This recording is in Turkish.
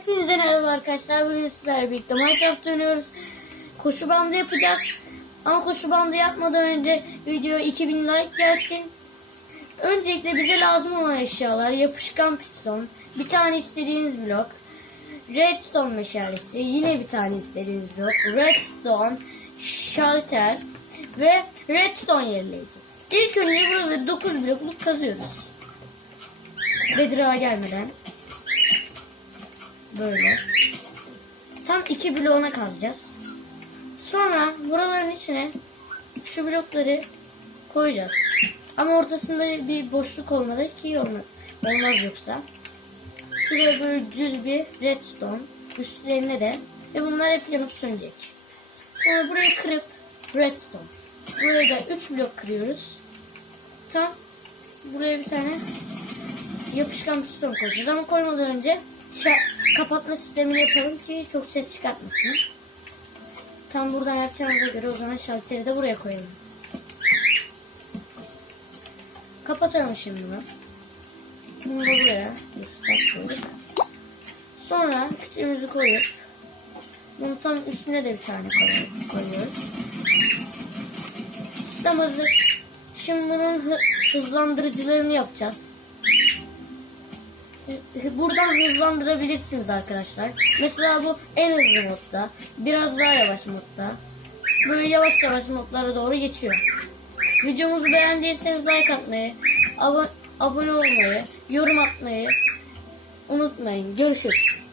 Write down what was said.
Hepinize merhaba arkadaşlar. Bugün sizlerle birlikte Minecraft oynuyoruz. Koşu bandı yapacağız. Ama koşu bandı yapmadan önce video 2000 like gelsin. Öncelikle bize lazım olan eşyalar yapışkan piston, bir tane istediğiniz blok, redstone meşalesi, yine bir tane istediğiniz blok, redstone, şalter ve redstone yerleyici. İlk önce buraları 9 blokluk kazıyoruz. Bedrock'a gelmeden. Böyle. Tam iki bloğuna kazacağız. Sonra buraların içine şu blokları koyacağız. Ama ortasında bir boşluk olmalı ki olmaz, olmaz yoksa. Şuraya böyle düz bir redstone. Üstlerine de. Ve bunlar hep yanıp sönecek. Sonra burayı kırıp redstone. Buraya da 3 blok kırıyoruz. Tam buraya bir tane yapışkan piston koyacağız ama koymadan önce kapatma sistemini yapalım ki çok ses çıkartmasın. Tam buradan yapacağımıza göre o zaman şalteri de buraya koyalım. Kapatalım şimdi bunu. Bunu da buraya. Sonra kütüğümüzü koyup bunu tam üstüne de bir tane koy- koyuyoruz. Sistem hazır. Şimdi bunun hı- hızlandırıcılarını yapacağız buradan hızlandırabilirsiniz arkadaşlar. Mesela bu en hızlı modda, biraz daha yavaş modda. Böyle yavaş yavaş modlara doğru geçiyor. Videomuzu beğendiyseniz like atmayı, abo- abone olmayı, yorum atmayı unutmayın. Görüşürüz.